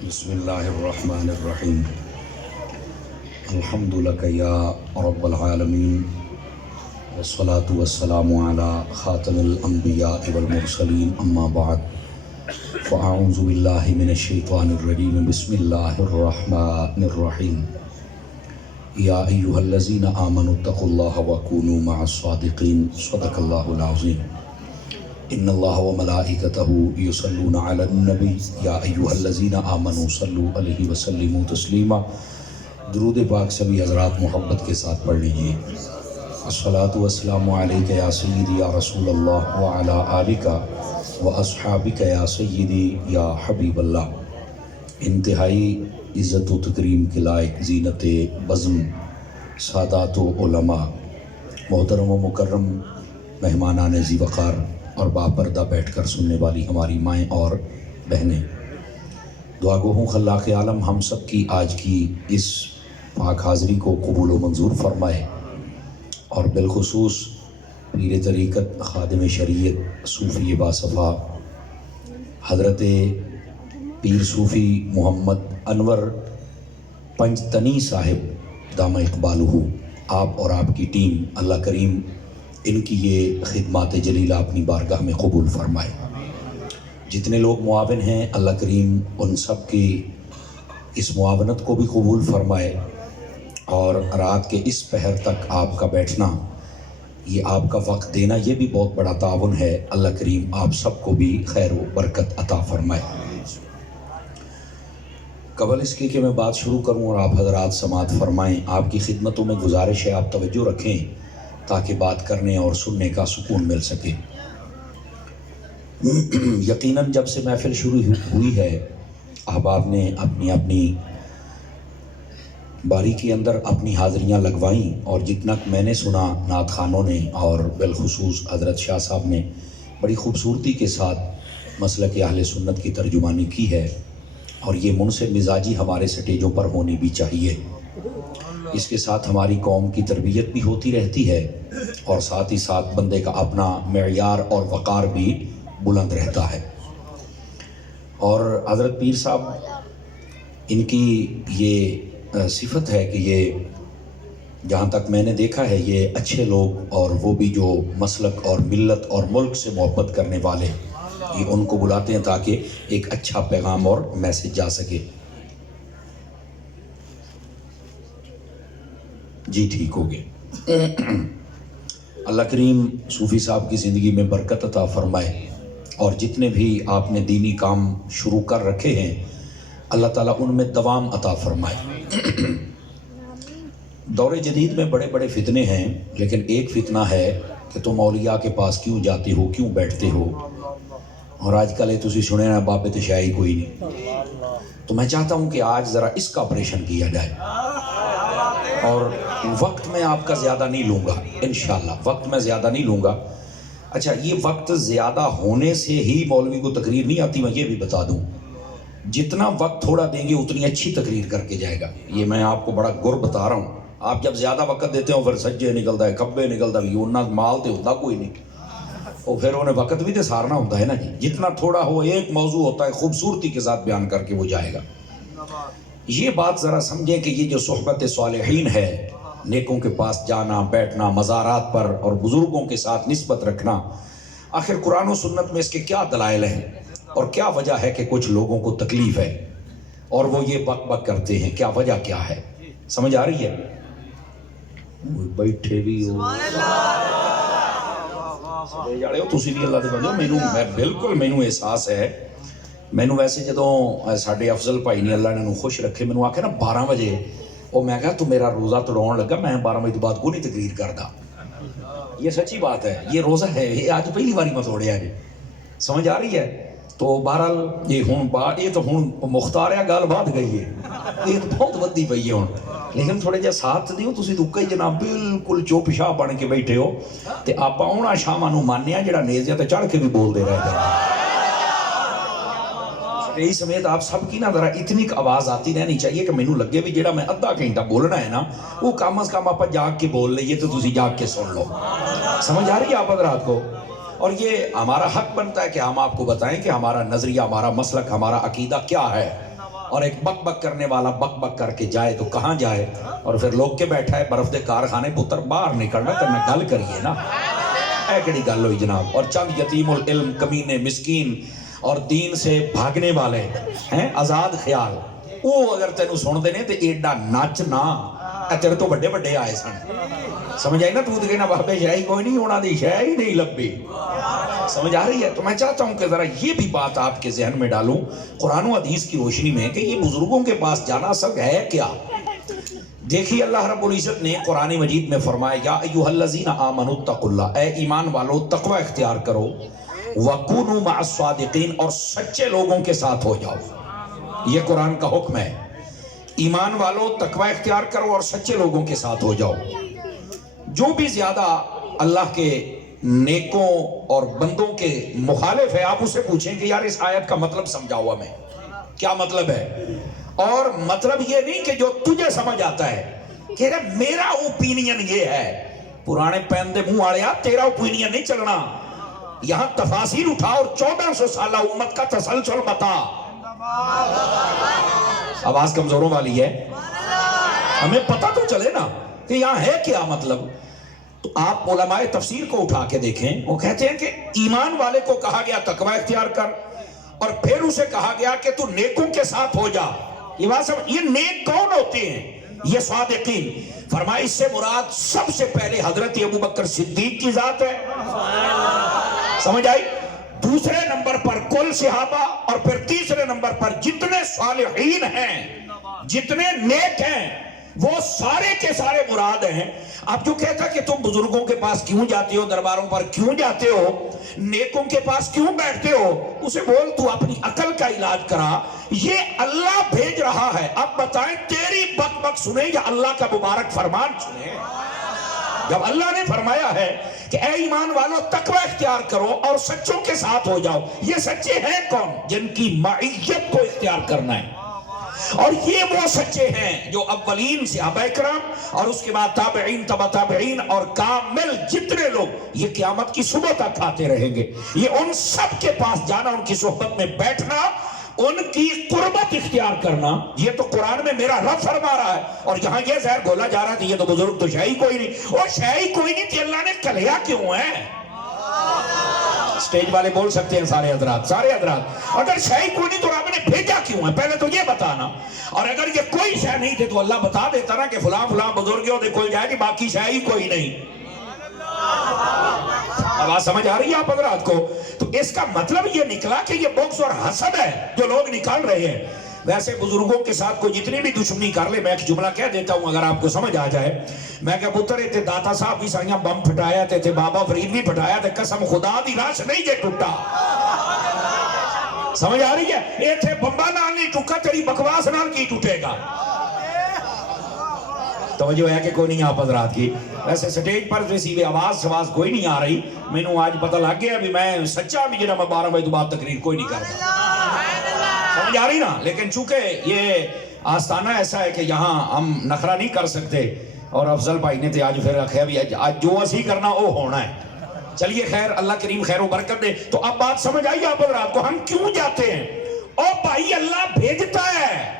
بسم اللہ الرحمن الرحیم الحمد لک یا رب العالمین والصلاة والسلام علی خاتم الانبیاء والمرسلین اما بعد فاعوذ باللہ من الشیطان الرجیم بسم اللہ الرحمن الرحیم یا ایہا الذین آمنوا اتقوا اللہ وکونوا مع الصادقین صدق اللہ العظیم ان اللہ وملائکتہ یصلون علی النبی یا ایہا الذین آمنوا صلوا علیہ وسلموا تسلیما۔ درود پاک سبھی حضرات محبت کے ساتھ پڑھ لیجئے۔ الصلاۃ والسلام علیک یا سیدی یا رسول اللہ وعلی آلک واصحابک یا سیدی یا حبیب اللہ۔ انتہائی عزت و تکریم کے لائق زینت بزم سادات و علماء، محترم و مکرم مہمانان ذی وقار اور باپردہ بیٹھ کر سننے والی ہماری مائیں اور بہنیں، دعا گو ہوں خلاق عالم ہم سب کی آج کی اس پاک حاضری کو قبول و منظور فرمائے، اور بالخصوص پیر طریقت خادم شریعت صوفی باصفا حضرت پیر صوفی محمد انور پنجتنی صاحب دامہ اقبالہ، آپ اور آپ کی ٹیم، اللہ کریم ان کی یہ خدمات جلیلہ اپنی بارگاہ میں قبول فرمائے۔ جتنے لوگ معاون ہیں اللہ کریم ان سب کی اس معاونت کو بھی قبول فرمائے، اور رات کے اس پہر تک آپ کا بیٹھنا، یہ آپ کا وقت دینا، یہ بھی بہت بڑا تعاون ہے۔ اللہ کریم آپ سب کو بھی خیر و برکت عطا فرمائے۔ قبل اس کی کہ میں بات شروع کروں اور آپ حضرات سماعت فرمائیں، آپ کی خدمتوں میں گزارش ہے آپ توجہ رکھیں تاکہ بات کرنے اور سننے کا سکون مل سکے۔ یقیناً جب سے محفل شروع ہوئی ہے، احباب نے اپنی اپنی باری کے اندر اپنی حاضریاں لگوائیں، اور جتنا میں نے سنا نعت خوانوں نے اور بالخصوص حضرت شاہ صاحب نے بڑی خوبصورتی کے ساتھ مسلک اہل سنت کی ترجمانی کی ہے، اور یہ منصف مزاجی ہمارے سٹیجوں پر ہونی بھی چاہیے۔ اس کے ساتھ ہماری قوم کی تربیت بھی ہوتی رہتی ہے، اور ساتھ ہی ساتھ بندے کا اپنا معیار اور وقار بھی بلند رہتا ہے۔ اور حضرت پیر صاحب، ان کی یہ صفت ہے کہ یہ جہاں تک میں نے دیکھا ہے یہ اچھے لوگ، اور وہ بھی جو مسلک اور ملت اور ملک سے محبت کرنے والے، یہ ان کو بلاتے ہیں تاکہ ایک اچھا پیغام اور میسج جا سکے۔ جی ٹھیک ہو گئے۔ اللہ کریم صوفی صاحب کی زندگی میں برکت عطا فرمائے، اور جتنے بھی آپ نے دینی کام شروع کر رکھے ہیں اللہ تعالیٰ ان میں دوام عطا فرمائے۔ دور جدید میں بڑے بڑے فتنے ہیں، لیکن ایک فتنہ ہے کہ تم اولیاء کے پاس کیوں جاتے ہو، کیوں بیٹھتے ہو، اور آج کل تسی سنے نا بابے تشائی کوئی نہیں۔ تو میں چاہتا ہوں کہ آج ذرا اس کا آپریشن کیا جائے، اور وقت میں آپ کا زیادہ نہیں لوں گا، انشاءاللہ وقت میں زیادہ نہیں لوں گا۔ اچھا، یہ وقت زیادہ ہونے سے ہی مولوی کو تقریر نہیں آتی، میں یہ بھی بتا دوں، جتنا وقت تھوڑا دیں گے اتنی اچھی تقریر کر کے جائے گا۔ یہ میں آپ کو بڑا گر بتا رہا ہوں، آپ جب زیادہ وقت دیتے ہو پھر سجے نکلتا ہے، کبے نکلتا ہے، انہاں مال تے ہوتا کوئی نہیں، اور پھر انہیں وقت بھی تے سارنا ہوتا ہے نا جی۔ جتنا تھوڑا ہو ایک موضوع ہوتا ہے خوبصورتی کے ساتھ بیان کر کے وہ جائے گا۔ یہ بات ذرا سمجھیں کہ یہ جو صحبت صالحین ہے، نیکوں کے پاس جانا، بیٹھنا، مزارات پر اور بزرگوں کے ساتھ نسبت رکھنا، آخر قرآن و سنت میں اس کے کیا دلائل ہیں، اور کیا وجہ ہے کہ کچھ لوگوں کو تکلیف ہے اور وہ یہ بک بک کرتے ہیں، کیا وجہ کیا ہے؟ سمجھ آ رہی ہے؟ بیٹھے بھی ہو جاڑے ہو تسی بھی اللہ دے بندے ہو، میں بالکل مینوں احساس ہے۔ مینوں ویسے جدوں ساڈے افضل بھائی نے اللہ نے خوش رکھے، مینوں آکھے نا 12 بجے، اور میں کہا تو میرا روزہ توڑاؤن لگا، میں 12 بجے بعد کوئی نہیں تقریر کردا۔ یہ سچی بات ہے، یہ روزہ ہے، یہ آج پہلی باری میں توڑیا جی، سمجھ آ رہی ہے؟ تو بہرحال یہ تو ہن مختار ہے، گل بعد گئی ہے، یہ تو بہت ودی پئی ہے ہن، لیکن تھوڑے جہا ساتھ دیو، تسی تو کئی جناب بالکل چوپ شاہ بن کے بیٹھے ہو، تے آپاں ہونا شاماں نوں ماننے جڑا نیزے تے چڑھ کے بھی بول دے رہے ہیں۔ یہی سمیت آپ سب کی نا ذرا اتنی آواز آتی رہنی چاہیے کہ مینوں لگے بھی جیڑا میں آدھا گھنٹہ بولنا ہے نا وہ کم از کم آپ جاگ کے بول لئیے تو تسی جاگ کے سن لو۔ سمجھ آ رہی ہے آپ حضرات کو؟ اور یہ ہمارا حق بنتا ہے کہ ہم آپ کو بتائیں کہ ہمارا نظریہ، ہمارا مسلک، ہمارا عقیدہ کیا ہے۔ اور ایک بک بک کرنے والا بک بک کر کے جائے تو کہاں جائے؟ اور پھر لوگ کے بیٹھا ہے برف دے کارخانے پتر باہر نکلنا تو میں گل کریے نا، اے کڑی گل ہوئی جناب۔ اور چند یتیم العلم کمینے مسکین اور دین سے بھاگنے والے ہیں آزاد خیال، وہ اگر تینوں سن دینے تو ایڈا نچنا تیرے تو بڑے بڑے آئے سن، سمجھ آئی نا؟ تو کہنا بابے شاہی کوئی نہیں ہونا دی، شاہی نہیں لبی، سمجھ آ رہی ہے؟ تو میں چاہتا ہوں کہ ذرا یہ بھی بات آپ کے ذہن میں ڈالوں قرآن و حدیث کی روشنی میں کہ یہ بزرگوں کے پاس جانا اصل ہے کیا؟ دیکھیے اللہ رب العزت نے قرآن مجید میں فرمایا یا ایھا الذین آمنوا اتقوا اللہ، اے ایمان والو تقوی اختیار کرو، وکونوا مع الصادقین، اور سچے لوگوں کے ساتھ ہو جاؤ۔ یہ قرآن کا حکم ہے، ایمان والو تقوی اختیار کرو اور سچے لوگوں کے ساتھ ہو جاؤ۔ جو بھی زیادہ اللہ کے نیکوں اور بندوں کے مخالف ہے آپ اسے پوچھیں کہ یار اس آیت کا مطلب سمجھاؤ ہمیں، کیا مطلب ہے؟ اور مطلب یہ نہیں کہ جو تجھے سمجھ آتا ہے کہ میرا اوپینین یہ ہے، پرانے پہندے منہ آڑیا تیرا اوپینین نہیں چلنا، یہاں تفاسیر اٹھا اور 1400 سالہ امت کا تسلسل بتا۔ آواز کمزوروں والی ہے، ہمیں پتہ تو چلے نا کہ یہاں ہے کیا مطلب۔ تو آپ علماء تفسیر کو اٹھا کے دیکھیں، وہ کہتے ہیں کہ ایمان والے کو کہا گیا تقوی اختیار کر، اور پھر اسے کہا گیا کہ تو نیکوں کے ساتھ ہو جا۔ یہ بات سمجھ، یہ نیک کون ہوتے ہیں؟ یہ صادقین۔ فرمایا اس سے مراد سب سے پہلے حضرت ابوبکر صدیق کی ذات ہے، سمجھ آئی؟ دوسرے نمبر پر کل صحابہ، اور پھر تیسرے نمبر پر جتنے صالحین ہیں، جتنے نیک ہیں، وہ سارے کے سارے مراد ہیں۔ اب جو کہتا کہ تم بزرگوں کے پاس کیوں جاتے ہو، درباروں پر کیوں جاتے ہو، نیکوں کے پاس کیوں بیٹھتے ہو، اسے بول تو اپنی عقل کا علاج کرا، یہ اللہ بھیج رہا ہے۔ اب بتائیں تیری بک بک سنیں یا اللہ کا مبارک فرمان سنیں؟ جب اللہ نے فرمایا ہے کہ اے ایمان والو تقوی اختیار کرو اور سچوں کے ساتھ ہو جاؤ، یہ سچے ہیں کون؟ جن کی معیت کو اختیار کرنا ہے، اور یہ وہ سچے ہیں جو اولین صحابہ کرام اور اس کے بعد تابعین تبع تابعین اور کامل جتنے لوگ یہ قیامت کی صبح تک آتے رہیں گے، یہ ان سب کے پاس جانا، ان کی صحبت میں بیٹھنا، ان کی قربت اختیار کرنا۔ یہ تو قرآن میں میرا رب فرما رہا ہے، اور یہاں یہ زہر گھولا جا رہا ہے کہ یہ تو بزرگ تو شاہی کوئی نہیں، اور شاہی کوئی نہیں تھی، اللہ نے کلیا کیوں ہے؟ سٹیج والے بول سکتے ہیں سارے حضرات، اگر شاہی کوئی نہیں تو رب نے بھیجا کیوں ہے؟ پہلے تو یہ بتانا، اور اگر یہ کوئی شاہ نہیں تھے تو اللہ بتا دیتا نا کہ فلاں فلاں بزرگوں دے کوئی جائے نہیں، باقی شاہی کوئی نہیں۔ آواز سمجھ آ رہی ہے آپ حضرات کو؟ تو اس کا مطلب یہ نکلا کہ یہ بغض اور حسد ہے جو لوگ نکال رہے ہیں۔ ویسے بزرگوں کے ساتھ کوئی جتنی بھی دشمنی کر لے، میں ایک جملہ کہہ دیتا ہوں اگر آپ کو سمجھ آ جائے، میں کہ پتر تے داتا صاحب بھی سائیاں بم پھٹایا تے بابا فرید بھی پھٹایا تے قسم خدا دی راش نہیں جے ٹوٹا۔ سمجھ آ رہی ہے؟ اے تھے بمبا نال نہیں ٹوٹا، تیری بکواس نال کی ٹوٹے گا؟ توجہ ہے کہ کوئی نہیں آپ حضرات کی؟ ویسے سٹیج پر جیسی آواز کوئی نہیں آ رہی، میں نے آج پتہ لگ گیا بھی میں سچا بھی جنہا میں 12 بجے تو بعد تقریر کوئی نہیں کرتا، سمجھ آ رہی نا؟ لیکن چونکہ یہ آستانہ ایسا ہے کہ یہاں ہم نخرہ نہیں کر سکتے، اور افضل بھائی نے تھے آج پھر رکھا بھی آج جو اسی کرنا وہ ہونا ہے۔ چلیے خیر، اللہ کریم خیر و برکت دے۔ تو اب بات سمجھ آئی آپ حضرات کو؟ ہم کیوں جاتے ہیں؟ اور بھائی اللہ بھیجتا ہے،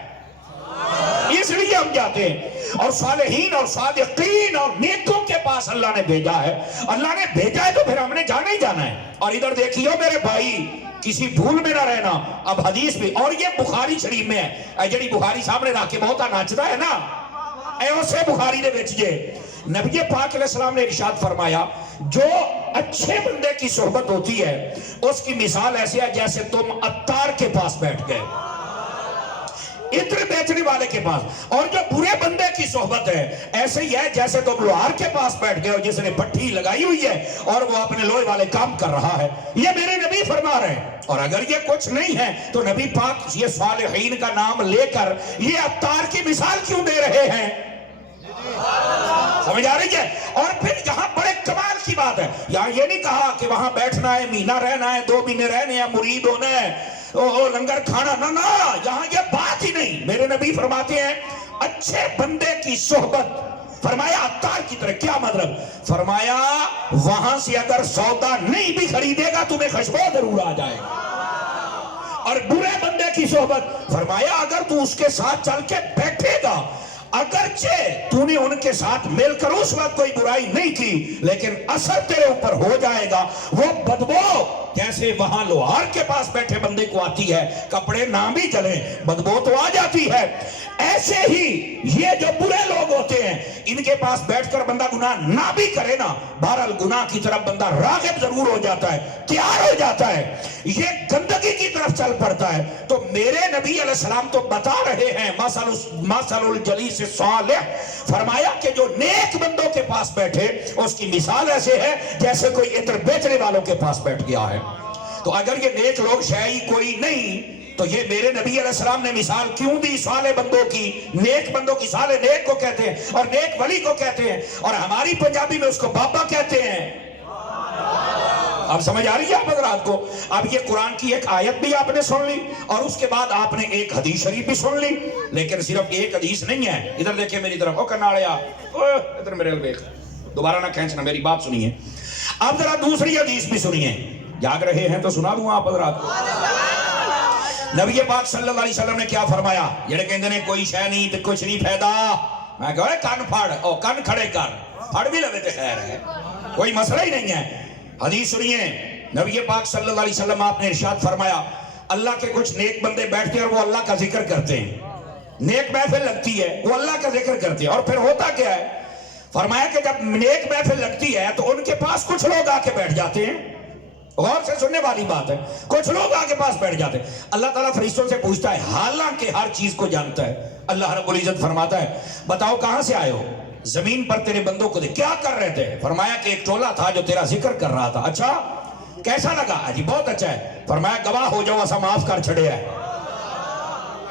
اس لیے ہم جاتے ہیں، اور صالحین اور صادقین اور نیکوں کے پاس اللہ نے بھیجا ہے۔ اللہ نے بھیجا ہے تو پھر ہم نے جانا ہی جانا ہے۔ اور ادھر دیکھیو میرے بھائی، کسی بھول میں نہ رہنا۔ اب حدیث بھی، اور یہ بخاری شریف میں ہے، اے جڑی بخاری سامنے رکھ کے بہتا ناچدا ہے نا، اے اسے بخاری دے وچ جے نبی پاک علیہ السلام نے ارشاد فرمایا، جو اچھے بندے کی صحبت ہوتی ہے اس کی مثال ایسے ہے جیسے تم عطار کے پاس بیٹھ گئے، عطر بیچنے والے کے پاس، اور جو برے بندے کی صحبت ہے ایسے ہی ہے جیسے تم لوہار کے پاس بیٹھ گئے ہو جس نے بھٹی لگائی ہوئی ہے اور وہ اپنے لوہے والے کام کر رہا ہے۔ یہ میرے نبی فرما رہے ہیں۔ اور اگر یہ کچھ نہیں ہے تو نبی پاک یہ صالحین کا نام لے کر یہ عطار کی مثال کیوں دے رہے ہیں؟ سمجھ آ رہی ہے؟ اور پھر یہاں بڑے کمال کی بات ہے، یہاں یہ نہیں کہا کہ وہاں بیٹھنا ہے، مہینہ رہنا ہے، 2 مہینے رہنے ہیں، مرید ہونا ہے، لنگر کھانا، نہ یہاں یہ بات ہی نہیں۔ میرے نبی فرماتے ہیں اچھے بندے کی صحبت، فرمایا عطار کی طرح۔ کیا مطلب؟ فرمایا وہاں سے اگر سودا نہیں بھی خریدے گا تمہیں خشبو ضرور آ جائے گا، اور برے بندے کی صحبت، فرمایا اگر تو اس کے ساتھ چل کے بیٹھے گا، اگرچہ تو نے ان کے ساتھ مل کر اس وقت کوئی برائی نہیں کی، لیکن اثر تیرے اوپر ہو جائے گا، وہ بدبو جیسے وہاں لوہار کے پاس بیٹھے بندے کو آتی ہے، کپڑے نہ بھی چلیں بدبو تو آ جاتی ہے، ایسے ہی یہ جو برے لوگ ہوتے ہیں ان کے پاس بیٹھ کر بندہ گناہ نہ بھی کرے نا، بہرحال گناہ کی طرف بندہ راغب ضرور ہو جاتا ہے، تیار ہو جاتا ہے، یہ گندگی کی طرف چل پڑتا ہے۔ تو میرے نبی علیہ السلام تو بتا رہے ہیں مثل الجلیس الصالح، فرمایا کہ جو نیک بندوں کے پاس بیٹھے اس کی مثال ایسے ہے جیسے کوئی عطر بیچنے والوں کے پاس بیٹھ گیا ہے۔ تو اگر یہ نیک لوگ شیعی کوئی نہیں تو یہ میرے نبی علیہ السلام نے مثال کیوں دی صالح بندوں کی؟ نیک بندوں کی، صالح نیک کو کہتے ہیں اور نیک ولی کو کہتے ہیں، اور ہماری پنجابی میں اس کو بابا کہتے ہیں۔ اب سمجھ آ رہی ہے آپ حضرات کو؟ اب یہ قرآن کی ایک آیت بھی آپ نے سن لی اور اس کے بعد آپ نے ایک حدیث شریف بھی سن لی، لیکن صرف ایک حدیث نہیں ہے۔ ادھر دیکھیں میری طرف، او کناڑیا ادھر میرے دیکھ، دوبارہ نہ کھینچنا، میری بات سنیے۔ اب ذرا دوسری حدیث بھی سنیے، جاگ رہے ہیں تو سنا دوں آپ حضرات کو۔ نبی پاک صلی اللہ علیہ وسلم نے کیا فرمایا؟ جڑے کہندے نے کوئی شے نہیں تے کچھ نہیں فائدہ، میں کہا کن پھڑ، او کن کھڑے کر، پھڑ بھی لوے تے خیر ہے، کوئی مسئلہ ہی نہیں ہے۔ حدیث سنیے، نبی پاک صلی اللہ علیہ وسلم آپ نے ارشاد فرمایا اللہ کے کچھ نیک بندے بیٹھتے ہیں اور وہ اللہ کا ذکر کرتے ہیں، نیک محفل لگتی ہے وہ اللہ کا ذکر کرتے ہیں، اور پھر ہوتا کیا ہے؟ فرمایا کہ جب نیک محفل لگتی ہے تو ان کے پاس کچھ لوگ آ کے بیٹھ جاتے ہیں، غور سے سننے والی بات ہے، کچھ لوگ آگے پاس بیٹھ جاتے ہیں، اللہ تعالیٰ فرشتوں سے پوچھتا ہے حالانکہ ہر چیز کو جانتا ہے، اللہ رب العزت فرماتا ہے بتاؤ کہاں سے آئے ہو؟ زمین پر تیرے بندوں کو دے، کیا کر رہے تھے؟ فرمایا کہ ایک ٹولہ تھا جو تیرا ذکر کر رہا تھا، اچھا کیسا لگا؟ جی بہت اچھا ہے۔ فرمایا گواہ ہو جاؤ ایسا معاف کر چھڑے ہے،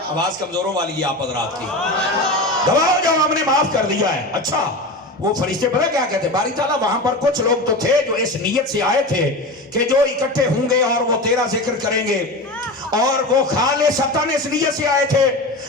آواز کمزوروں والی ہے آپ حضرات کی، گواہ ہو جاؤ ہم نے معاف کر دیا ہے۔ اچھا وہ فرشتے پتہ کیا کہتے ہیں؟ باری تعالیٰ وہاں پر کچھ لوگ تو تھے جو اس نیت سے آئے تھے کہ جو اکٹھے ہوں گے اور وہ تیرا ذکر کریں گے، اور وہ خالصتاً اس نیت سے آئے تھے،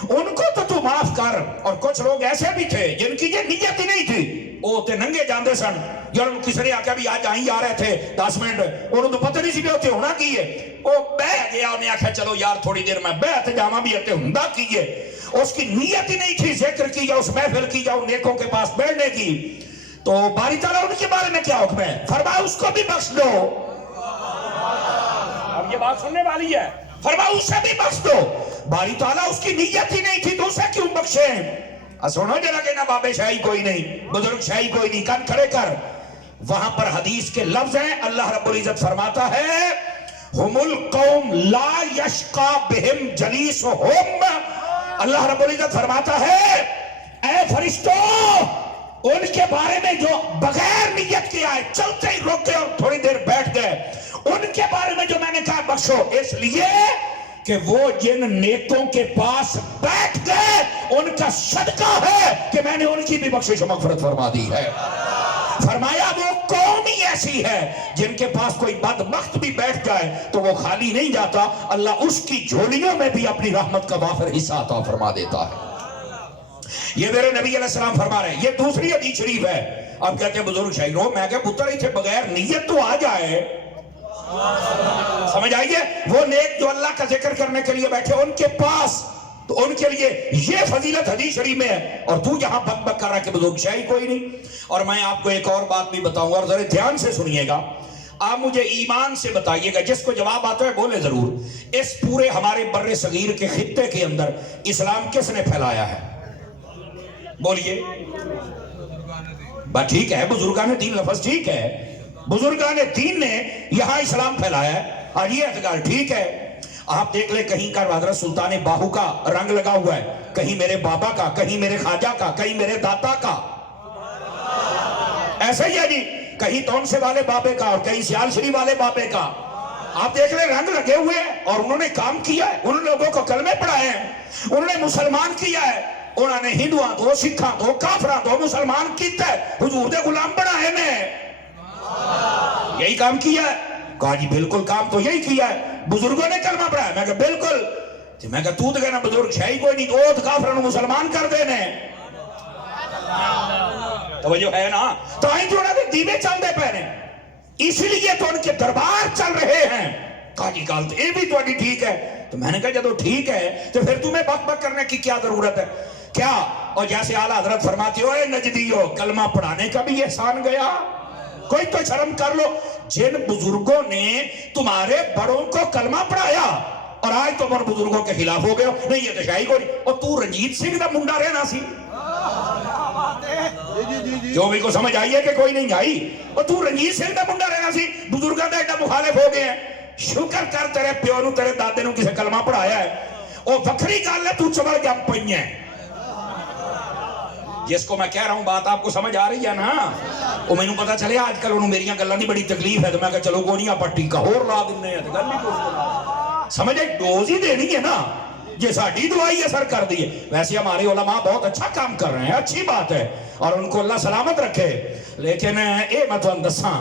ان کو تو معاف کر۔ اور کچھ لوگ ایسے بھی تھے جن کی یہ نیت ہی نہیں تھی، وہ تے ننگے جاندے سن، جن کسی نے آکھا بھی آج آئیں آ رہے تھے 10 منٹ، انہوں تو پتہ نہیں سی بھی ہوتے ہونا کی ہے، وہ بہ گیا، انہیں آکھا چلو یار تھوڑی دیر میں بیعت جامع بھی ہوتے ہوں کی ہے، اس کی نیت ہی نہیں تھی ذکر کی یا اس محفل کی یا ان نیکوں کے پاس بیٹھنے کی۔ تو باری تعالیٰ ان کے بارے میں کیا حکم ہے؟ فرمایا اس کو بھی بخش دو۔ اب یہ بات سننے والی ہے، فرمایا اسے بھی بخش دو۔ باری تعالیٰ اس کی نیت ہی نہیں تھی تو اسے کیوں بخشیں؟ سنو جرا کہ نہ بابے شاہی کوئی نہیں، بزرگ شاہی کوئی نہیں، کن کھڑے کر۔ وہاں پر حدیث کے لفظ ہیں، اللہ رب العزت فرماتا ہے ہم القوم لا یشقا بہم جلیسہم، اللہ رب العزت فرماتا ہے اے فرشتوں ان کے بارے میں جو بغیر نیت کے آئے، چلتے ہی رک گئے اور تھوڑی دیر بیٹھ گئے، ان کے بارے میں جو میں نے کہا بخشو، اس لیے کہ وہ جن نیکوں کے پاس بیٹھ گئے ان کا صدقہ ہے کہ میں نے ان کی بھی بخشش و مغفرت فرما دی ہے۔ فرمایا وہ قوم ہی ایسی ہے جن کے پاس کوئی بدبخت بھی بیٹھ جائے تو وہ خالی نہیں جاتا، اللہ اس کی جھولیوں میں بھی اپنی رحمت کا وافر حصہ عطا فرما دیتا ہے۔ یہ میرے نبی علیہ السلام فرما رہے ہیں۔ یہ دوسری حدیث شریف ہے۔ اب کہتے ہیں بزرگ شاہروں، میں کہ پتر ہی تھے بغیر نیت تو آ جائے، سمجھ آئیے؟ وہ نیک جو اللہ کا ذکر کرنے کے لیے بیٹھے ان کے پاس، تو ان کے لیے یہ فضیلت حدیث شریف میں ہے، اور تو یہاں بک بک کر رہا کہ بزرگ شاہی کوئی نہیں۔ اور میں آپ کو ایک اور بات بھی بتاؤں گا اور ذرا دھیان سے سنیے گا، آپ مجھے ایمان سے بتائیے گا، جس کو جواب آتا ہے بولے ضرور، اس پورے ہمارے بر صغیر کے خطے کے اندر اسلام کس نے پھیلایا ہے؟ بولیے۔ بات ٹھیک ہے، بزرگان دین لفظ ٹھیک ہے، بزرگان دین نے یہاں اسلام پھیلایا ہے، اور یہ اعتقاد ٹھیک ہے۔ آپ دیکھ لیں کہیں کا حضرت سلطان باہو کا رنگ لگا ہوا ہے، کہیں میرے بابا کا، کہیں میرے خواجہ کا، کہیں میرے داتا کا، ایسا ہی ہے جی، کہیں تونسے والے بابے کا اور کہیں سیال شری والے بابے کا۔ آپ دیکھ لیں رنگ لگے ہوئے ہیں اور انہوں نے کام کیا ہے، انہوں نے لوگوں کو کلمے پڑھائے ہیں، انہوں نے مسلمان کیا ہے، انہوں نے ہندوان دو، سکھان دو، کافران دو، مسلمان کیتا ہے، حضور دے غلام بنائے نے، یہی کام کیا ہے۔ کہا جی بالکل کام تو یہی کیا ہے، بزرگوں نے کلمہ پڑھایا۔ میں کہا بالکل، میں کہا تو کہنا بزرگ شاہی کوئی نہیں، تو کافران مسلمان کر دینے، توجہ ہے نا؟ تو آئیں جو انہوں نے دیوے چل دے پہنے، اسی لیے تو ان کے دربار چل رہے ہیں کہا جی گل تو یہ بھی تھوڑی ٹھیک ہے. تو میں نے کہا جب ٹھیک ہے تو پھر تمہیں بک بک کرنے کی کیا ضرورت ہے کیا؟ اور جیسے اعلیٰ حضرت فرماتے ہو اے نجدیو کلمہ پڑھانے کا بھی احسان گیا, کوئی تو شرم کر لو. جن بزرگوں نے تمہارے بڑوں کو کلمہ پڑھایا اور آج تم اور بزرگوں کے خلاف ہو گئے ہو. نہیں یہ تو شاہی کو نہیں. اور تو رنجیت سنگھ دا منڈا رہنا سی, جو بھی کو سمجھ آئی ہے کہ کوئی نہیں آئی. اور تو رنجیت سنگھ دا منڈا رہنا سی, بزرگوں دا ایڈا مخالف ہو گئے ہیں. شکر کر تیرے پیو نو تیرے دادے نو کسے کلمہ پڑھایا ہے. اور وکری گل ہے تو چبڑ جم پئی ہے. جس کو میں کہہ رہا ہوں بات آپ کو سمجھ آ رہی ہے نا. وہ میں پتا چلے آج کل انہوں میری گلوں کی بڑی تکلیف ہے تو میں کہا چلو کوئی نہیں آپ ٹیکا ہور لا دینے ہیں. گل نہیں سمجھے, ڈوز ہی دینی ہے نا. یہ ساڑھی دعائی اثر کر دی ہے. ویسے ہمارے علماء بہت اچھا کام کر رہے ہیں, اچھی بات ہے, اور ان کو اللہ سلامت رکھے. لیکن اے میں تو دساں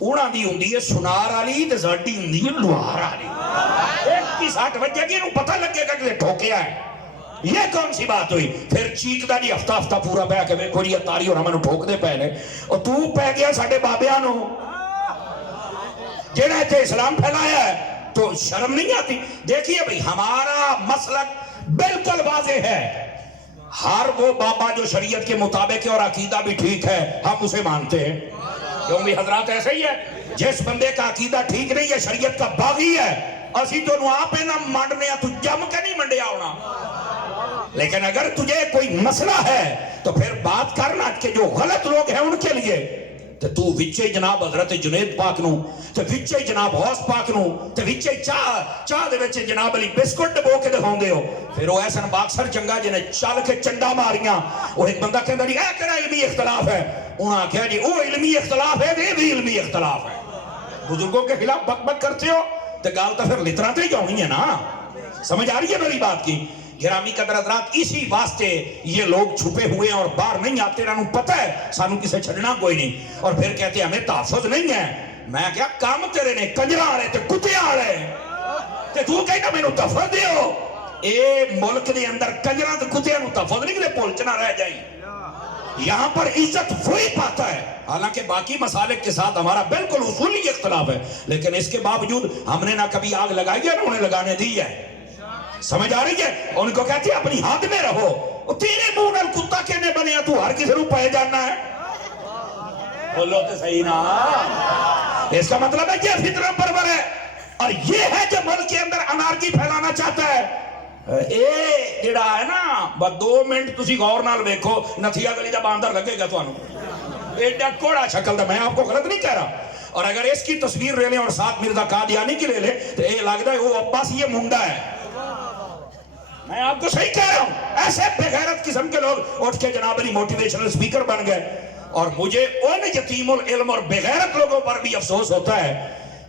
انہاں دی ہوندی ہے سنار والی تے ساڈی ہوندی ہے لوہار والی. ایک کی ساٹھ بجے گی انہوں پتہ لگے گا کہ ٹھوکیا ہے. یہ کون سی بات ہوئی؟ پھر چیکدا جی ہفتہ ہفتہ پورا بہ کے ویکھو جی اتاری اور ہمیں ٹھوک دے پے نے. اور تو پہ گیا ساڈے بابیاں نو جڑا تے اسلام پھیلایا ہے, تو شرم نہیں آتی؟ دیکھیے بھئی ہمارا مسلک بالکل واضح ہے. ہر وہ بابا جو شریعت کے مطابق ہے اور عقیدہ بھی ٹھیک ہے ہم اسے مانتے ہیں. کیوں بھی حضرات ایسے ہی ہے. جس بندے کا عقیدہ ٹھیک نہیں ہے شریعت کا باغی ہے, اسی تو نو آپ نہ مانڈنے تو جم کے نہیں منڈیا ہونا. لیکن اگر تجھے کوئی مسئلہ ہے تو پھر بات کرنا کہ جو غلط لوگ ہیں ان کے لیے تو وچے جناب حضرت جنید پاک نو تو وچے جناب غوث پاک نو تو وچے چاہ دے وچے جناب علی بسکٹ ڈبو کے دکھاؤں دے ہو. پھر وہ ایسا باکسر چنگا جنہیں چل کے چنڈا ماریاں. وہ ایک بندہ کہتا جی اے کہنا علمی اختلاف ہے, انہاں کہا جی وہ علمی اختلاف ہے یہ بھی علمی اختلاف ہے. بزرگوں کے خلاف بک بک کرتے ہو تو گال تو پھر لطرہ تے ہی ہونی ہے نا. سمجھ آ رہی ہے میری بات کی؟ گرامی قدر حضرات اسی واسطے یہ لوگ چھپے ہوئے ہیں اور باہر نہیں آتے. انہوں پتہ ہے سانو کسے چھڑنا کوئی نہیں, اور پھر کہتے ہیں ہمیں تحفظ نہیں ہے. میں کیا کام تیرے نے کنجرا آ رہے تے کتے آ رہے تے تو کہنا میں نو تحفظ دیو. اے ملک دے اندر کنجرا تے کتے نو تحفظ نہیں کہ پولچنا رہ جائیں. یہاں پر عزت وہی پاتا ہے. حالانکہ باقی مسالک کے ساتھ ہمارا بالکل اصولی اختلاف ہے, لیکن اس کے باوجود ہم نے نہ کبھی آگ لگائی ہے نہ انہیں لگانے دی ہے. سمجھ آ رہی ہے؟ ان کو کہتی ہے اپنی حد میں رہو. تیرے منہ نال کتا کہنے بنیا تو ہر کسی رو پائے جاننا ہے. بولو تو صحیح نا. اس کا مطلب ہے یہ فطرہ پرور ہے, اور یہ ہے جو ملک کے اندر انارکی پھیلانا چاہتا ہے. اے جڑا ہے نا بس 2 منٹ تسی غور نال ویکھو نتھیا گلی دا باندر لگے گا تانوں. ایڈا کوڑا شکل دا, میں آپ کو غلط نہیں کہہ رہا. اور اگر اس کی تصویر لے لیں اور ساتھ مرزا قادیانی کی لے لیں تو یہ لگتا ہے وہ عباس یہ منڈا ہے. میں آپ کو صحیح کہہ رہا ہوں. ایسے بغیرت قسم کے لوگ اٹھ کے جناب علی موٹیویشنل سپیکر بن گئے. اور مجھے ان یتیم العلم اور بغیرت لوگوں پر بھی افسوس ہوتا ہے,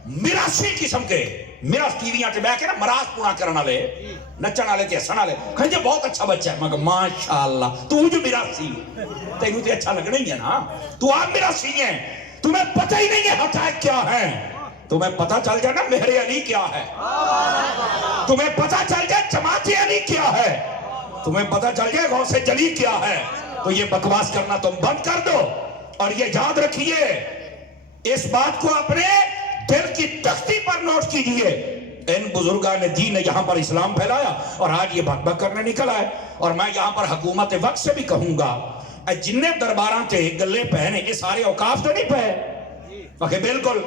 مراسی قسم کے میراث ٹیویاں تے بیٹھ کے نا مراث پورا کرنے والے نچن والے تے ہسن والے کہیں بہت اچھا بچہ ہے. میں کہا ماشاءاللہ تو جو میراثی تینوں تے اچھا لگنا ہی ہے نا. تو آپ میراثی ہیں, تمہیں پتہ ہی نہیں ہے حقائق کیا ہے. تمہیں پتہ چل جائے نا مہر علی کیا ہے, تمہیں پتہ چل جائے جماعت علی کیا ہے, تمہیں پتہ چل جائے غوث جلی کیا ہے, تو یہ بکواس کرنا تم بند کر دو. اور یہ یاد رکھیے, اس بات کو اپنے دل کی تختی پر نوٹ کیجئے. ان بزرگان دین نے یہاں پر اسلام پھیلایا اور آج یہ بک بک کرنے نکل آئے. اور میں یہاں پر حکومت وقت سے بھی کہوں گا, جنہیں درباراں تے گلے پہنے یہ سارے اوقاف تو نہیں پہ کہ بالکل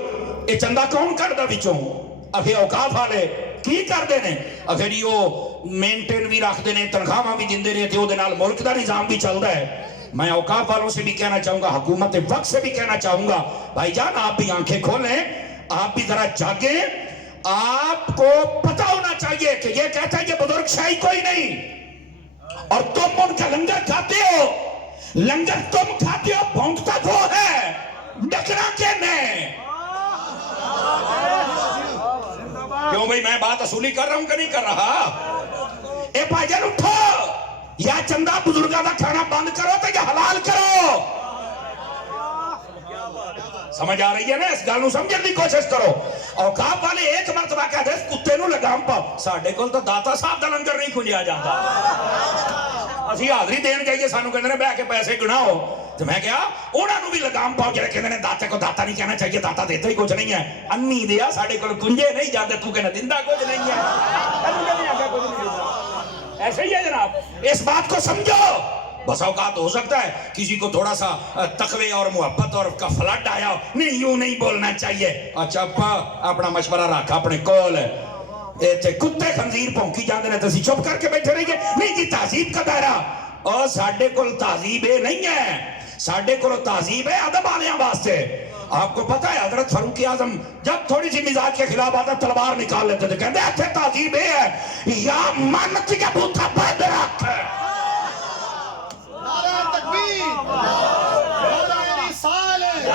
یہ چندہ کون کردہ بچوں اکھے اوقاف والے کی کر دینے اگر یہ مینٹین بھی رکھ دینے تنخواہ بھی دن دینے تھے وہ دنال ملک دا نظام بھی چل رہا ہے. میں اوقاف والوں سے بھی کہنا چاہوں گا, حکومت وقت سے بھی کہنا چاہوں گا, بھائی جان آپ بھی آنکھیں کھولیں, آپ بھی ذرا جاگیں. آپ کو پتہ ہونا چاہیے کہ یہ کہتا ہے یہ بزرگ شاہی کوئی نہیں اور تم ان کا لنگر کھاتے ہو. لنگر تم کھاتے ہو, بھونکتا وہ ہے, ڈکنا کے نہیں. کیوں بھئی میں بات اصولی کر رہا ہوں کہ نہیں کر رہا؟ اے بھائی جان اٹھو, یا چندہ بزرگاں دا کھانا بند کرو تو یا حلال کرو. سمجھ آ رہی ہے نا؟ اس گالوں سمجھنے کی کوشش کرو. اوقاف والے ایک مرتبہ کہتے ہیں کتے نو لگام پاؤ. ساڑھے کول تو داتا صاحب دا لنگر نہیں کھلیا جاتا. اسی حاضری دین جائیے سانو کہندے نے بہ کے پیسے گناؤ. تو میں کیا انہوں بھی لگام پاؤ جڑے کہتے ہیں داتے کو داتا نہیں کہنا چاہیے، داتا دیتا ہی کچھ نہیں ہے، انی دیا ساڑھے کو کنجے نہیں جاتے، تو کہنا دندہ کچھ نہیں ہے، ایسے ہی ہے جناب۔ اس بات کو سمجھو، بس اوقات ہو سکتا ہے کسی کو تھوڑا سا تقوی اور محبت اور کا فلٹ آیا ہو، نہیں یوں نہیں بولنا چاہیے، اچھا اپنا مشورہ رکھا اپنے کول، کتے خنزیر پونکی جاندے نے تسی چپ کر کے بیٹھے رہیے، نہیں جی تہذیب کا دائرہ، اور ساڑھے کل تہذیب نہیں ہے، ساڑھے کل تہذیب ہے ادب آلیاں واسطے۔ آپ کو پتا ہے حضرت فاروق اعظم جب تھوڑی سی مزاج کے خلاف آتا تلوار نکال لیتے تھے، کہتے ہیں ایتھے تہذیب ہے یا منت کے بوتھا بند رکھ۔ نعرہ تکبیر، نعرہ رسالت،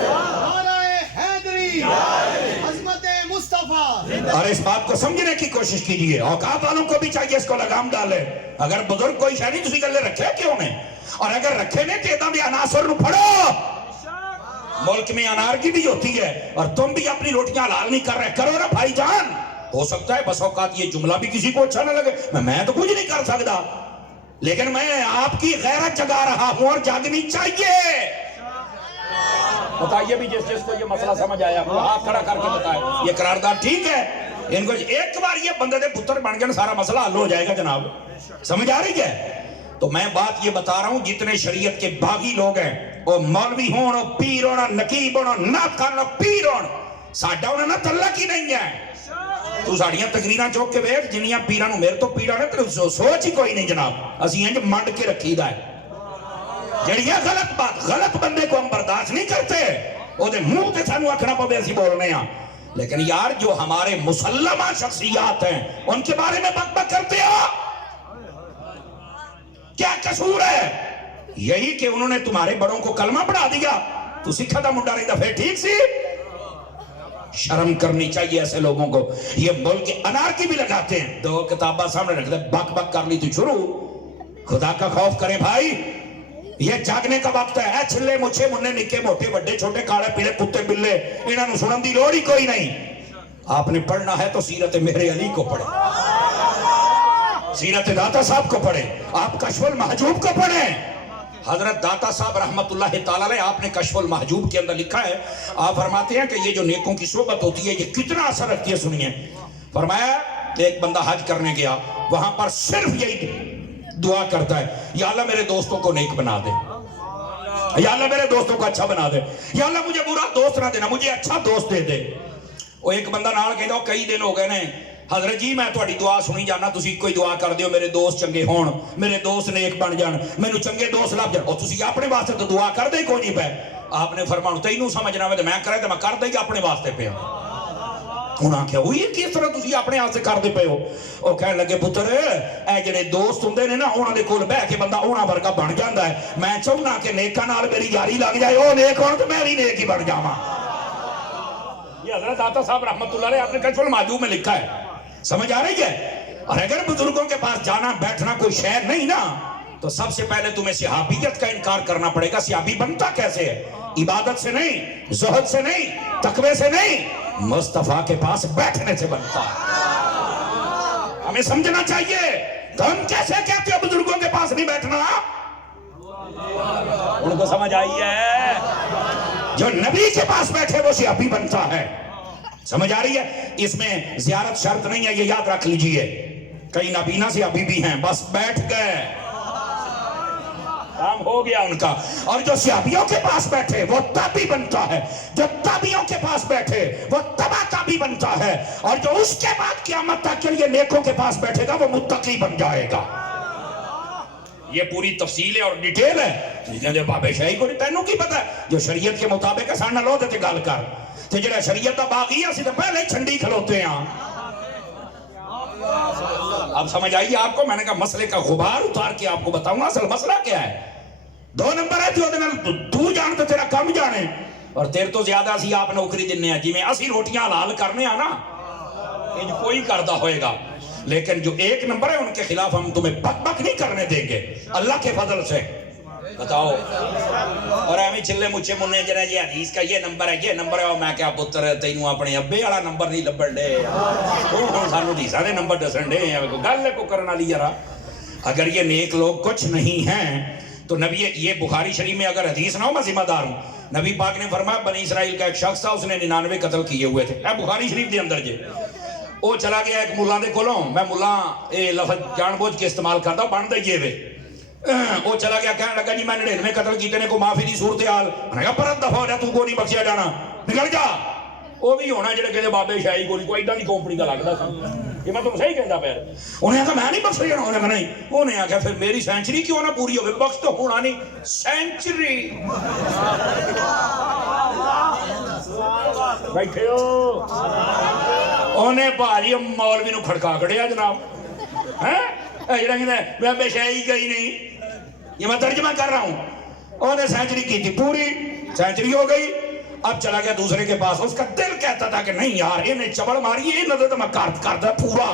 نعرہ حیدری، عظمت مصطفیٰ۔ اور اس بات کو سمجھنے کی کوشش کیجئے، اوقات والوں کو بھی چاہیے اس کو لگام ڈالے۔ اگر بزرگ کوئی شہری تسی گلے رکھے کیوں نے، اور اگر رکھے نے کہ ادھا بھی عناصر نو پڑھو، ملک میں انارکی بھی ہوتی ہے اور تم بھی اپنی روٹیاں حلال نہیں کر رہے، کرو نا بھائی جان۔ ہو سکتا ہے بس اوقات یہ جملہ بھی کسی کو اچھا نہ لگے، میں تو کچھ نہیں کر سکتا، لیکن میں آپ کی غیرت جگا رہا ہوں اور جاگنی چاہیے۔ بتائیے بھی جس کو یہ مسئلہ سمجھ آیا ہاتھ کھڑا کر کے بتائے، یہ قرارداد ٹھیک ہے؟ ان کو ایک بار یہ بندے دے پتر بن گئے سارا مسئلہ حل ہو جائے گا جناب، سمجھ آ رہی ہے؟ تو میں بات یہ بتا رہا ہوں، جتنے شریعت کے باغی لوگ ہیں، وہ مولوی ہون، پیر ہونا، نقیب ہونا، نعت خان ہونا، پیر ہون، ساڈا انہوں نے تعلق ہی نہیں ہے۔ تو ساڑیاں تقریراں چوک کے بیٹھ جنیاں پیرانو میرے تو پیرا نے تو سوچ ہی کوئی نہیں جناب، اسی ہیں جو منڈ کے رکھی دا ہے۔ جڑیاں غلط بات، غلط بندے کو ہم برداشت نہیں کرتے، وہ دے منہ تے سانو اکھنا پہ ایسی بولنے ہیں، لیکن یار جو ہمارے مسلمہ شخصیات ہیں ان کے بارے میں بک بک کرتے ہو، کیا قصور ہے؟ یہی کہ انہوں نے تمہارے بڑوں کو کلمہ پڑھا دیا، تو سکھا دا منڈا رہی دفعہ ٹھیک سی؟ شرم کرنی چاہیے ایسے لوگوں کو۔ یہ ملک کے انارکی بھی لگاتے ہیں، دو کتابہ سامنے رکھتے ہیں، بک بک کر لی تو شروع۔ خدا کا خوف کریں بھائی، یہ جاگنے کا وقت ہے۔ اے چھلے مچھے مننے نکے موٹے بڑے چھوٹے کالے پیلے کتے بلے، انہوں نے سنن دی لوڑ ہی کوئی نہیں۔ آپ نے پڑھنا ہے تو سیرت مہر علی کو پڑھیں، سیرت داتا صاحب کو پڑھیں، آپ کشف المحجوب کو پڑھیں۔ حضرت داتا صاحب رحمت اللہ تعالیٰ علیہ، آپ نے کشف المحجوب کے اندر لکھا ہے، آپ فرماتے ہیں کہ یہ جو نیکوں کی صحبت ہوتی ہے یہ کتنا اثر رکھتی ہے، سنیے۔ فرمایا ایک بندہ حج کرنے گیا، وہاں پر صرف یہی دعا کرتا ہے، یا اللہ میرے دوستوں کو نیک بنا دے، یا اللہ میرے دوستوں کو اچھا بنا دے، یا اللہ مجھے برا دوست نہ دینا، مجھے اچھا دوست دے دے۔ وہ ایک بندہ نال کہتا ہو کئی دن ہو گئے نے، حضرت جی میں تھوڑی دعا سنی جانا، تسی کوئی دعا کر دیو میرے دوست چنگے ہون، میرے دوست نیک بن جان، میں چنگے دوست لب جان، اور تسی اپنے واسطے تو دعا کر دے کوئی نہیں پہ۔ آپ نے فرمایا تینوں سمجھنا میں میں کرے تو میں کر دے گا اپنے واسطے پہ۔ انہاں کیا ہوئی کس طرح تسی اپنے ہاتھ سے کر دے پے ہو؟ وہ کہنے لگے پتر اے جڑے دوست ہوندے نے نا انہاں دے کول بیٹھ کے بندہ انہاں ورگا بن جاندا ہے، میں چاہنا کہ نیکاں نال میری یاری لگ جائے، او نیک ہون تے میں بھی نیک ہی بن جاواں۔ یہ حضرت عطا صاحب رحمت اللہ علیہ آپ نے کشف المحجوب میں لکھا ہے، سمجھ آ رہی ہے؟ اور اگر بزرگوں کے پاس جانا بیٹھنا کوئی شے نہیں نا، تو سب سے پہلے تمہیں صحابیت کا انکار کرنا پڑے گا۔ صحابی بنتا کیسے ہے؟ عبادت سے نہیں، زہد سے نہیں، تقوی سے نہیں، مصطفیٰ کے پاس بیٹھنے سے بنتا ہے۔ ہمیں سمجھنا چاہیے، تم کیسے کہتے ہو بزرگوں کے پاس نہیں بیٹھنا؟ ان کو سمجھ آئی ہے؟ جو نبی کے پاس بیٹھے وہ صحابی بنتا ہے، سمجھ آ رہی ہے؟ اس میں زیارت شرط نہیں ہے، یہ یاد رکھ لیجئے۔ کئی نابینا صحابی بھی ہیں، بس بیٹھ گئے، کام ہو گیا ان کا۔ اور جو صحابیوں کے پاس بیٹھے وہ تابعی بنتا ہے، جو تابعیوں کے پاس بیٹھے وہ تبع تابعی بنتا ہے، اور جو اس کے بعد قیامت تک کے لیے نیکوں کے پاس بیٹھے گا وہ متقی بن جائے گا۔ یہ پوری تفصیل ہے اور ڈیٹیل ہے۔ بابے شاہی کو تینوں کی پتہ ہے جو شریعت کے مطابق ساڑھنا لو دیتے گل کر تے جڑا شریعت دا باغی ہے تو پہلے ہی چھنڈی کھلوتے ہیں۔ اب سمجھ آئیے آپ کو؟ میں نے کہا مسئلے کا غبار اتار کے آپ کو بتاؤں اصل مسئلہ کیا ہے۔ دو نمبر ہے تو جان تو تیرا کم جانے، اور تیر تو زیادہ سی آپ نوکری دینے ہیں، جی میں اسی روٹیاں حلال کرنے ہیں نا، یہ کوئی کردہ ہوئے گا، لیکن جو ایک نمبر ہے ان کے خلاف ہم تمہیں بک بک نہیں کرنے دیں گے اللہ کے فضل سے۔ بتاؤ، اور ایویں چلے مچھے مننے جنہیں یہ حدیث کا یہ نمبر ہے، یہ نمبر ہے، اور میں کیا پتر تینوں اپنے ابے والا نمبر نہیں لبڑ دے، سانو حدیثاں دے نمبر دسن دے، گل کو کرنا لی یارا۔ اگر یہ نیک لوگ کچھ نہیں ہیں تو نبی یہ بخاری شریف میں اگر حدیث نہ ہو میں ذمہ دار ہوں. نبی پاک نے فرمایا بنی اسرائیل کا ایک شخص تھا, اس نے 99 قتل کیے ہوئے تھے. اے بخاری شریف دے اندر جے وہ چلا گیا ایک ملا دے کولوں, میں ملا اے لفظ جان بوجھ کے استعمال کرتا بن دے وے, وہ چلا گیا کہنے لگا جی میں 99 قتل کیتے نے, کو معافی دی صورتحال. میں کہا پرت دفع ہو جا, تو کو نہیں بخشیا جانا, نکل جا. وہ بھی ہونا جڑے کہتے بابے شاہی کوئی ایڈا نہیں کمپنی کا لگتا تھا. یہ میں تم صحیح کہتا پیا. انہیں کہا میں نہیں بخش جانا, انہیں کہا نہیں. انہیں آخیا پھر میری سینچری کیوں نہ پوری ہوگی, بخش تو ہونا نہیں سینچری. بیٹھے ہو انہیں بھاجی مولوی نو کھڑکا کڑیا جناب, جڑا کہتے بابے شاہی گئی نہیں. یہ میں ترجمہ کر رہا ہوں. انہیں سینچری کی تھی, پوری سینچری ہو گئی. اب چلا گیا دوسرے کے پاس, اس کا دل کہتا تھا کہ نہیں یار انہیں چبڑ ماری, یہ نظر تو میں کرتا پورا,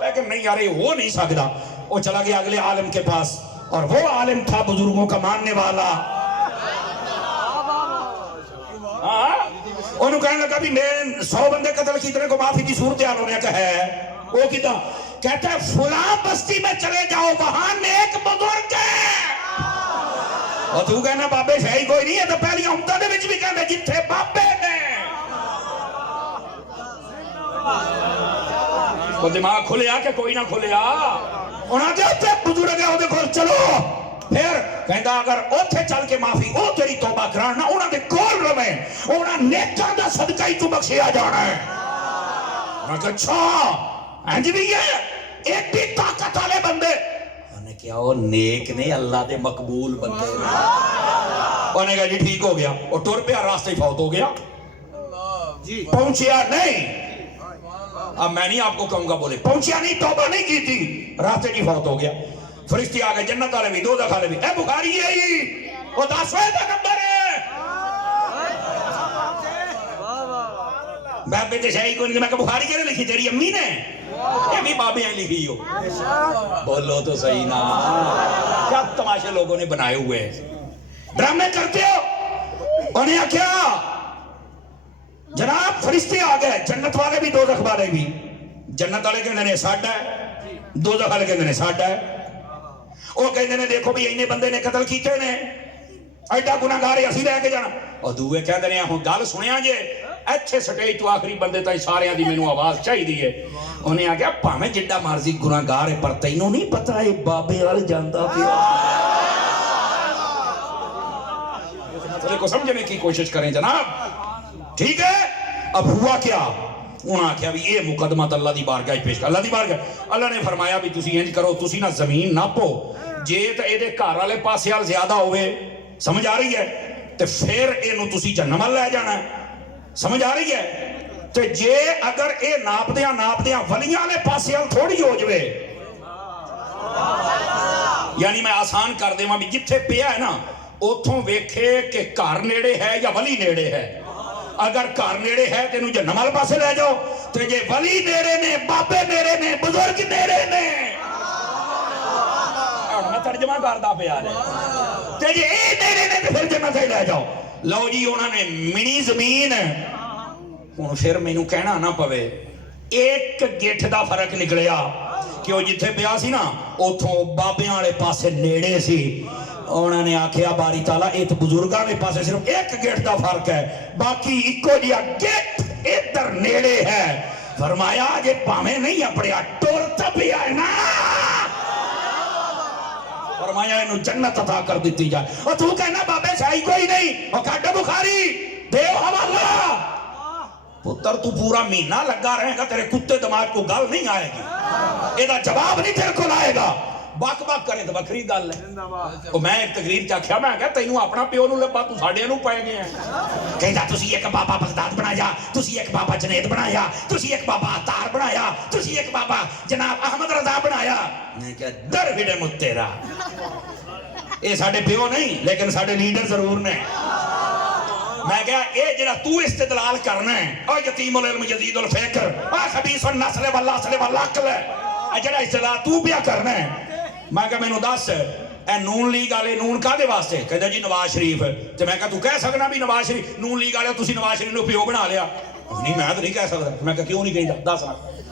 لیکن نہیں یار یہ ہو نہیں سکتا. وہ چلا گیا اگلے عالم کے پاس, اور وہ عالم تھا بزرگوں کا ماننے والا. انہوں کہنے لگا بھی میں 100 بندے قتل کیتے کو معافی کی صورتحال. ہونے کا ہے وہ کتا کہتا ہے فلاں بستی میں چلے جاؤ, وہاں نیک بزرگ ہے. اور تو کہنا بابے شاہی کوئی نہیں ہے, تو پہلی امتہ دے وچ بھی کہنے جتھے بابے نے. تو دماغ کھلیا کہ کوئی نہ کھلیا. انہاں دے اتھے بزرگ ہے وہ دیکھو چلو. پھر کہندا اگر اتھے چل کے معافی او تیری توبہ کرانا, انہاں دے کول رہے, انہاں نیکاں دا صدقہ ہی تو بخشیا جانا ہے. انہاں کہا اچھا انج بھی ہے, ایڈی طاقت والے بندے. کیا وہ نیک نے, اللہ دے مقبول بندے. انہیں کہا جی ٹھیک ہو گیا. وہ ٹر پہ راستے فوت ہو گیا, پہنچیا نہیں. اب میں نہیں آپ کو کہوں گا بولے پہنچیا نہیں, توبہ نہیں کی تھی, راستے جی فوت ہو گیا. فرشتے آ گئے, جنت والے بھی دوزخ والے بھی. اے بخاری ہے ہی وہ 10ویں کا نمبر ہے. بابے تے شاہی کو نہیں, میں کہ بخاری کہنے لکھی تیری امی نے, یہ بھی بابے ہیں لکھی ہو. بولو تو صحیح نا, کیا تماشے لوگوں نے بنائے ہوئے ہیں, ڈرامے کرتے ہو. انہیں کیا جناب فرشتے آ گئے, جنت والے بھی دوزخ والے بھی. جنت والے کہنے نے ساڈا ہے, دوزخ والے کہنے نے ساڈا ہے. وہ کہنے نے دیکھو بھی اینے بندے نے قتل کیتے نے, ایڈا گناہگار اسی لے کے جانا. اور دوے کہتے ہیں ہوں گل سنیا جے, اچھے سٹیج تو آخری بندے تائی سارے دی مینوں آواز چاہی دی ہے. انہیں آگیا پاہمیں جڈا مرضی گناہگار ہے, پر تینوں نہیں پتا ہے بابے وال جاندا پیا. مسئلے کو سمجھنے کی کوشش کریں جناب, ٹھیک ہے. اب ہوا کیا, انہاں کیا بھی یہ مقدمہ اللہ دی بارگاہ پیش کر. اللہ دی بارگاہ اللہ نے فرمایا بھی تسی انج کرو, تسی نہ زمین ناپو, جے تے اے دے گھر والے پاسے وال زیادہ ہوئے, سمجھ آ رہی ہے, تے پھر اینوں تسی جہنم ول لے جانا ہے, سمجھ آ رہی ہے. تے جے اگر اے ناپ دیاں ولیاں والے پاسے وال تھوڑی ہو جوے, یعنی میں آسان کر دے بھی جتھے پیا ہے نا اتھوں ویکھے کہ گھر نیڑے ہے یا ولی نیڑے ہے. اگر گھر نیڑے ہے تے انہوں جہنم والے پاسے لے جاؤ, تے جے ولی نیڑے نے, بابے نیڑے نے, بزرگ نیڑے نے, میں ترجمہ کردا پیا نے, تے جے اے نیڑے نے تے پھر جنت سے لے جاؤ. لو جی انہوں نے منی زمین, ہوں پھر مینوں کہنا نہ پوے, ایک گیٹھ دا فرق نکلیا کہ وہ جتھے پیا سی نا اتھوں بابیاں والے پاسے نیڑے سی. انہوں نے آکھیا باری تعالیٰ ایت بزرگاں کے پاسے صرف ایک گیٹ دا فرق ہے, باقی اکو جیا گیٹ ادھر نیڑے ہے. فرمایا جے پاویں نہیں اپڑیا ٹر تے پیا ہے نا, فرمایا انہوں جنت عطا کر دیتی جائے. اور تو کہنا بابے شاہی کوئی نہیں, اور کھاٹا بخاری دیو حوالہ. پتر تو پورا مہینہ لگا رہے گا, تیرے کتے دماغ کو گل نہیں آئے گی, یہ جواب نہیں تیرے کو لائے گا. باک باک کرے تو بکری گل ہے. میں ایک تقریر چاکھیا, میں کہا تینوں اپنا پیو نو لبا, تو ساڈے نو پائے گئے ہیں. کہندا تسی ایک بابا بغداد بنایا, تسی ایک بابا جنید بنایا, تسی ایک بابا عطار بنایا, تسی ایک بابا جناب احمد رضا بنایا. میں کہا در ہڈے مت تیرا, اے ساڈے پیو نہیں لیکن ساڈے لیڈر ضرور نے. میں کہا اے جڑا تو استدلال کرنا ہے, او یتیم العلم یزید الفکر, او خبیث النسل والعسل والعقل, اے جڑا استدلال تو پیا کرنا ہے. میں کہا میں نو دس اے نون لیگ والے نون کا دے واسطے, کہتا جی نواز شریف. تو میں کہا تو کہہ سکنا بھی نواز شریف نون لیگ والے تسی نواز شریف نو پیو بنا لیا؟ نہیں میں تو نہیں کہہ سکتا. میں کہا کیوں نہیں کہتا, دس نا.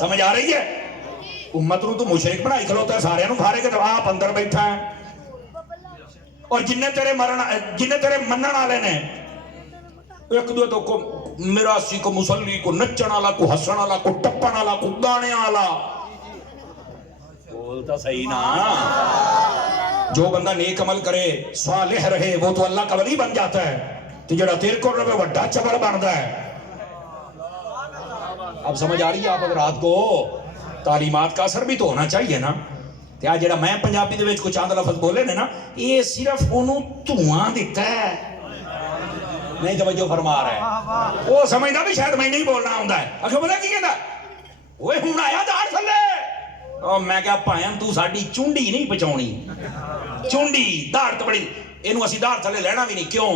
سمجھ آ رہی ہے؟ امت نو تو مشرک بنائی کھلوتا ہے سارے نو کھارے کے تو آپ اندر بیٹھا ہے اور جنہیں تیرے منن والے نے ایک دو تو کو میراسی کو مسلی کو نچن والا کو ہسن والا کو ٹپن والا کو گانے والا بولتا صحیح نا جو بندہ نیک عمل کرے صالح رہے وہ تو اللہ کا ولی بن جاتا ہے تو جڑا تیر کو رہے وڈا چبڑ بنتا ہے اب سمجھ آ رہی ہے آپ حضرات کو تعلیمات کا اثر بھی تو ہونا چاہیے نا تے جڑا میں پنجابی دے وچ کچھ چند لفظ بولے نے نا یہ صرف انہوں دھواں دیتا ہے نہیں توجہ فرما رہا ہے وہ سمجھدا بھی شاید میں نہیں بولنا ہوندا ہے اکھے بولا کی کہندا اوے ہن آیا دار تھلے او میں کہا پائیں تو ساڈی چونڈی نہیں بچاونی چونڈی دار تے بڑی اینو اسی دار تھلے لینا بھی نہیں کیوں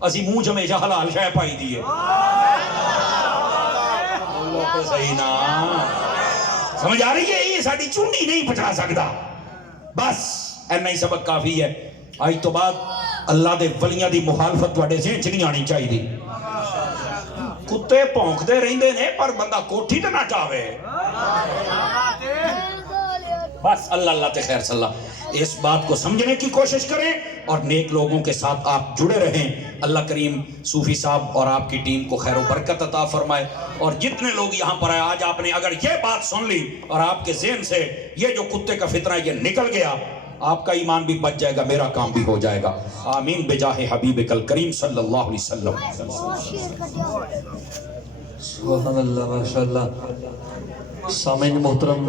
اسی منہ ہمیشہ حلال شے پائی دی ہے بولو تے صحیح نا سمجھ آ رہی ہے یہ ساڈی چونڈی نہیں بچا سکتا بس اینا ہی سبق کافی ہے آج تو بعد اللہ دے ولیاں دی مخالفت تواڈے ذہن چ نہیں آنی چاہیے کتے پونکدے رہندے نے پر بندہ کوٹھی تے نہ ٹاوے بس اللہ اللہ تے خیر صلی اللہ اس بات کو سمجھنے کی کوشش کریں اور نیک لوگوں کے ساتھ آپ جڑے رہیں اللہ کریم صوفی صاحب اور آپ کی ٹیم کو خیر و برکت عطا فرمائے اور جتنے لوگ یہاں پر آئے آج آپ نے اگر یہ بات سن لی اور آپ کے ذہن سے یہ جو کتے کا فتنہ یہ نکل گیا آپ کا ایمان بھی بچ جائے گا میرا کام بھی ہو جائے گا آمین بجاہ حبیب کل کریم صلی اللہ علیہ وسلم سبحان اللہ ماشاءاللہ سامعین محترم